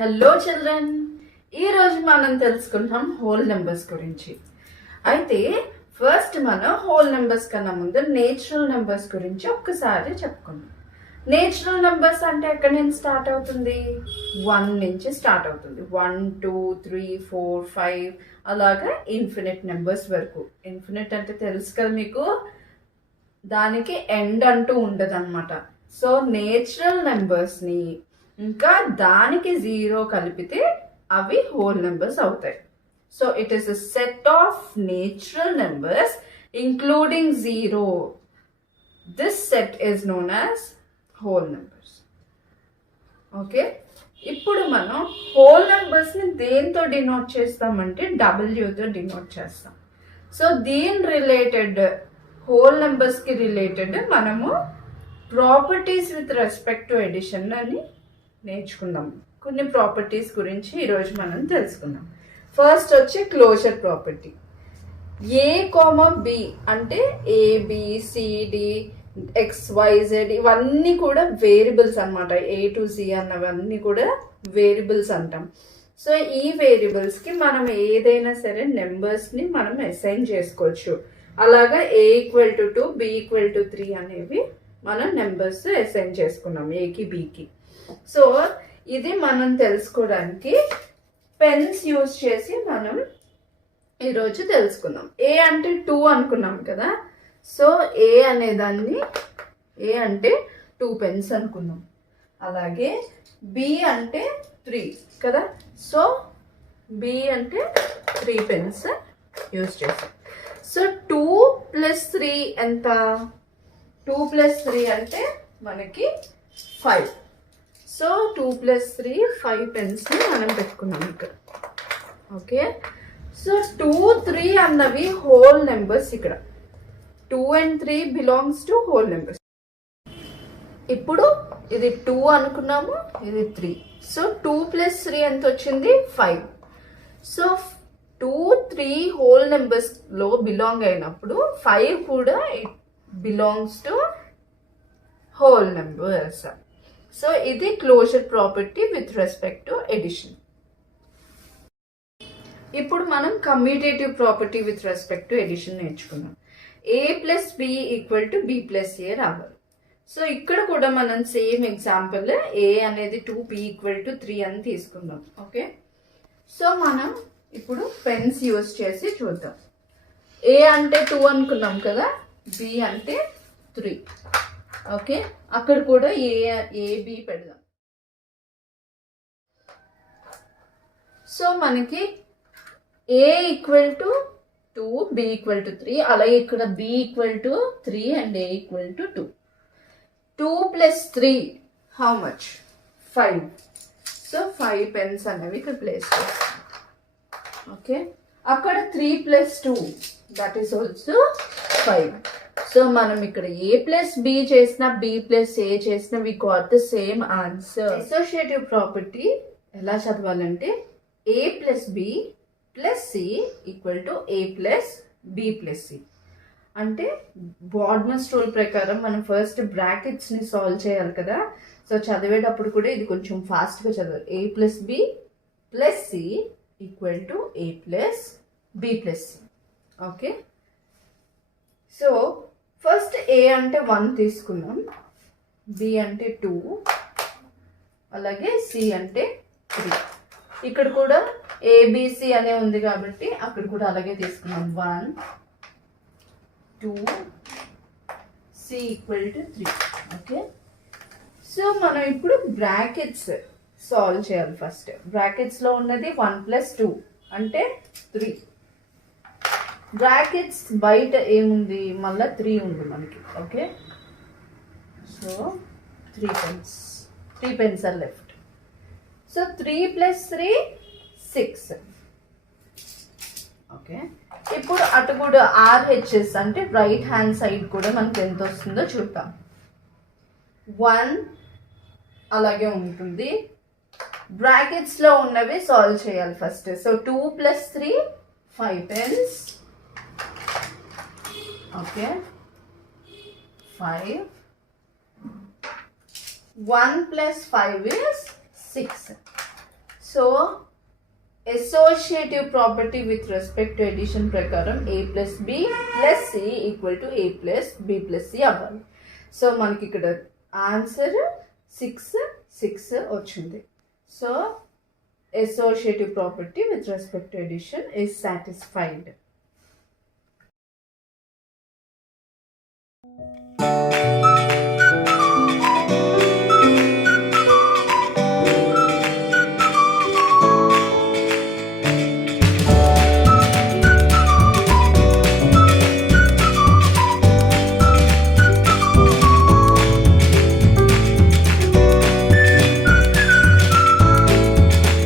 Hello children, ఈరోజు మనం తెలుసుకుంటాం హోల్ నెంబర్స్ గురించి. అయితే ఫస్ట్ మనం హోల్ నెంబర్స్ కన్నా ముందు నేచురల్ నెంబర్స్ గురించి ఒక్కసారి చెప్పుకుందాం. నేచురల్ నెంబర్స్ అంటే ఎక్కడి నుంచి స్టార్ట్ అవుతుంది? 1 నుంచి స్టార్ట్ అవుతుంది. 1 2 3 4 5 అలాగా ఇన్ఫినిట్ నెంబర్స్ వరకు. ఇన్ఫినిట్ అంటే తెలుసు కదా మీకు, దానికి ఎండ్ అంటూ ఉండదు అనమాట. సో నేచురల్ నెంబర్స్ని ఇంకా దానికి 0 కలిపితే అవి హోల్ నెంబర్స్ అవుతాయి. So it is a set of natural numbers including 0. This set is known as whole numbers. Okay, ఇప్పుడు మనం హోల్ నెంబర్స్ని దేంతో డినోట్ చేస్తామంటే డబ్ల్యూతో డినోట్ చేస్తాం. సో దీని రిలేటెడ్ హోల్ నెంబర్స్కి రిలేటెడ్ మనము properties with respect to edition అని నేర్చుకుందాం. కొన్ని ప్రాపర్టీస్ గురించి ఈరోజు మనం తెలుసుకుందాం. ఫస్ట్ వచ్చి క్లోజర్ ప్రాపర్టీ. ఏ కామా బి అంటే ఏబిసిడి XYZ ఇవన్నీ కూడా వేరియబుల్స్ అనమాట. A to Z అన్నవన్నీ కూడా వేరియబుల్స్ అంటాం. సో ఈ వేరియబుల్స్కి మనం ఏదైనా సరే నెంబర్స్ని మనం అసైన్ చేసుకోవచ్చు. అలాగా A = 2 B = 3 అనేవి మనం నెంబర్స్ అసైన్ చేసుకున్నాం ఏకి బికి. సో ఇది మనం తెలుసుకోవడానికి పెన్స్ యూజ్ చేసి మనం ఈరోజు తెలుసుకుందాం. ఏ అంటే 2 అనుకున్నాం కదా. సో ఏ అనేదాన్ని ఏ అంటే 2 పెన్స్ అనుకున్నాం. అలాగే బి అంటే 3 కదా. సో బి అంటే 3 పెన్స్ యూజ్ చేసాం. సో 2 + 3 ఎంత? 2 + 3 అంటే మనకి 5. సో 2 + 3 5 పెన్స్ని మనం పెట్టుకున్నాం ఇక్కడ. ఓకే, సో 2 3 అన్నవి హోల్ నెంబర్స్. ఇక్కడ 2 and 3 belongs to whole numbers. ఇప్పుడు ఇది 2 అనుకున్నాము, ఇది 3. సో 2 + 3 ఎంత వచ్చింది? 5. సో 2 3 హోల్ నెంబర్స్లో బిలాంగ్ అయినప్పుడు 5 కూడా it belongs to whole numbers. So ఇది closure property with respect to addition. ఇప్పుడు మనం commutative property with respect to addition నేర్చుకున్నాం. A + B = B + A రావాలి. సో ఇక్కడ కూడా మనం సేమ్ ఎగ్జాంపుల్ A అనేది 2 B = 3 అని తీసుకుందాం. ఓకే, సో మనం ఇప్పుడు పెన్స్ యూజ్ చేసి చూద్దాం. A అంటే 2 అనుకున్నాం కదా, B అంటే 3. ఓకే, అక్కడ కూడా AB పెడదాం. సో మనకి A = 2 B = 3, అలాగే ఇక్కడ B = 3 and A = 2. 2 + 3 how much? 5. So 5 pens అనేవి ఇక్కడ ప్లేస్ చేస్తాం. ఓకే, అక్కడ 3 + 2 దట్ ఈస్ ఆల్సో 5. సో మనం ఇక్కడ A + B చేసిన B + A చేసిన we got the same answer. Associative property ఎలా చదవాలంటే A + B + C = A + B + C. అంటే బాడ్మస్ రూల్ ప్రకారం మనం ఫస్ట్ బ్రాకెట్స్ని సాల్వ్ చేయాలి కదా. సో చదివేటప్పుడు కూడా ఇది కొంచెం ఫాస్ట్గా చదవాలి. A + B + C = A + B + C. Okay, so first A అంటే 1 తీసుకున్నాం, B అంటే 2, అలాగే C అంటే 3. ఇక్కడ కూడా ABC అనే ఉంది కాబట్టి అక్కడ కూడా అలాగే తీసుకున్నాం. 1 2 C = 3. ఓకే, సో మనం ఇప్పుడు బ్రాకెట్స్ సాల్వ్ చేయాలి. ఫస్ట్ బ్రాకెట్స్లో ఉన్నది 1 + 2 అంటే 3. బ్రాకెట్స్ బయట ఏముంది? మళ్ళీ 3 ఉంది మనకి. Okay, so 3 pens are left. So 3 + 3 6. Okay, ఇప్పుడు అటు కూడా RHS అంటే రైట్ హ్యాండ్ సైడ్ కూడా మనకి ఎంత వస్తుందో చూద్దాం. 1 అలాగే ఉంటుంది. బ్రాకెట్స్లో ఉన్నవి సాల్వ్ చేయాలి first. So 2 + 3 5 pens. Okay, 5. 1 + 5 is 6. So associative property with respect to addition ప్రకారం a plus B plus C equal to a plus B plus C అవ్వాలి. సో మనకి ఇక్కడ ఆన్సర్ 6 వచ్చింది. So associative property with respect to addition is satisfied.